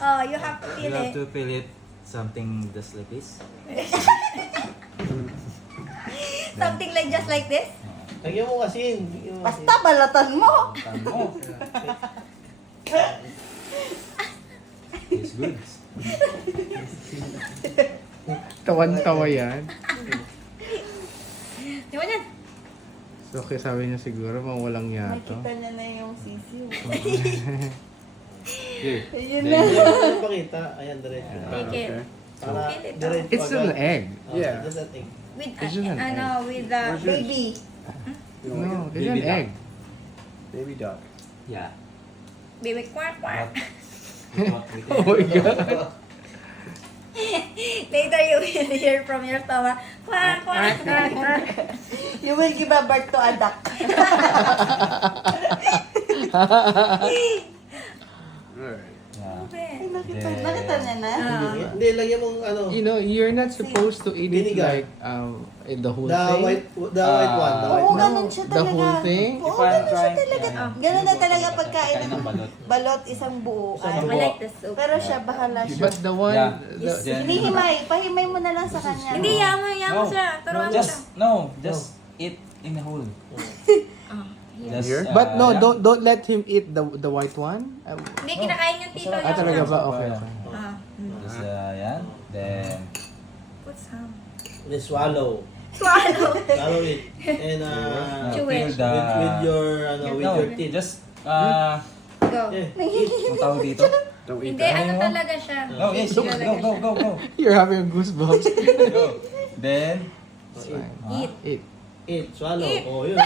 Oh, you have to You feel have it. to feel it something just like this. Something like just like this. Lagyan mo kasi. Basta balatan mo. Tan mo. It's good. Tawan-tawa yan. Di ba yan? So, kaya sabi niya siguro, mawalang yato. Makita niya na yung sisiw. Here. Ayun Hindi na. mo pakita. Ayan, diretso. Take it. Para Feel it. diretso It's still an egg. Oh, Yeah. just an egg. With, It's just an with the Baby. No, it's Baby an duck. egg. Baby duck. Yeah. baby quack quack. What we Oh my God. Later you will hear from your stomach, quack quack quack quack. You will give a birth to a duck. Alright. Yeah. Okay. Nakita niya na? Hindi, lagyan mo ano. You know, you're not supposed to eat it Vinegar. like the whole The thing. white one. The white Oo, one. ganun siya The talaga. whole thing? Oo, If I'm ganun siya trying- talaga. yeah. Ganun na talaga pagkain Kain ng ng balot. balot, isang buo. Isang I buo. like the soup. Pero siya, bahala siya. But the one, Yeah. the, Then- Hinihimay. Pahimay mo na lang sa kanya. Hindi, yamo siya. Turuan mo siya. Just eat in the whole. Just, here? But no, yeah. don't let him eat the white one. Hindi, kinakain yung tito niya. Talaga ba? Okay, okay. Ah, Just, yan. Then, put some. Then swallow. Swallow. Swallow it. And Chew feel it. the... with your with no, your teeth. just, Go. Eh, ang tawag dito? Don't eat Hindi, that. ano talaga siya. No, yes, go. You're having goosebumps. Go. Then, Eat. Eat. eat, swallow. Eat. Oh, yun.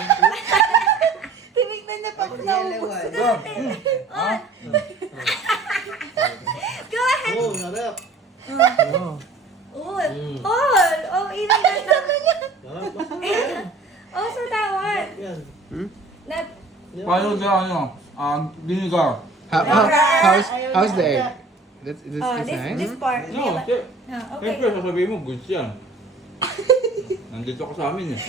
Tinignan niya pa kung naubos. go. On. Go ahead. Oh, sarap. Oh. All. Mm. All. Oh, even that. Sarap. Masarap. Also that one. Yan. That. Paano vinegar? How's the egg? That's This nice. this part. No, Okay. sasabihin mo, good yan. Nandito ka sa amin eh.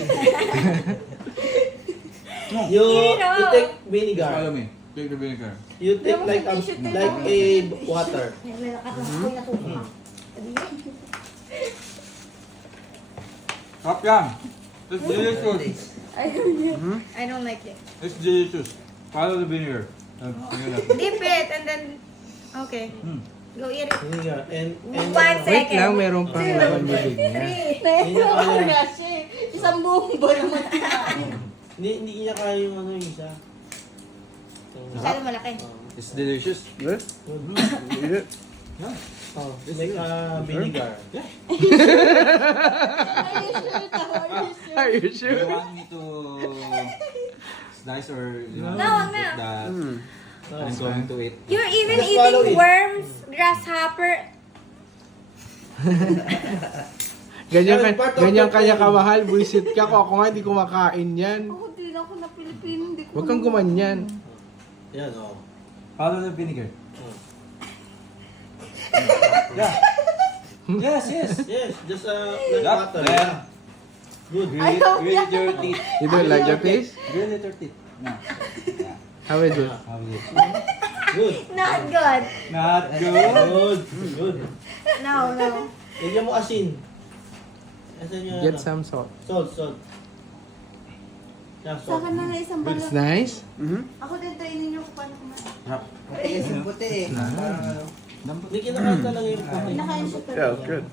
You know. take vinegar. Follow me. Take the vinegar. You take like a water. Sarap yan. It's delicious. I don't like it. It's delicious. Follow the vinegar. Dip it and then. Okay. Go eat it. Vinegar. And 1 Wait second. lang, meron pang laman bibig niya. 3. Naiiwan nga siya eh. Isang buong buo naman kinain. hindi niya kaya yung ano yung isa. Masyado malaki. It's delicious. Good? Eat it? Oh, like vinegar. Are you Do sure? you want me to slice or you want No, me to no. put that I'm going to eat? You're even Just swallow eating it. worms, grasshopper. Ganyan kanya kamahal, buisit ka. Kung ako nga hindi kumakain yan. Oo, di lang ako na Pilipino. Hindi ko Huwag kang gumanyan. Yan, oh. Follow the vinegar. Yeah. Yes. Yes, just like That, water. then, Yeah. Good. grill your teeth. You don't like the taste? Grill your teeth. No. Yeah. How is it? How is it? Good. Not good. Not good. Good. Good. No. Lagyan mo asin. Asin yung Get ano. some salt. Salt. Yeah, Sa salt. akin na nga isang It's balot. nice. Ako din trainin niyo kung paano kumain. Hindi kinakain talaga yung puti. Kinakain siya Yeah, talaga. it's good.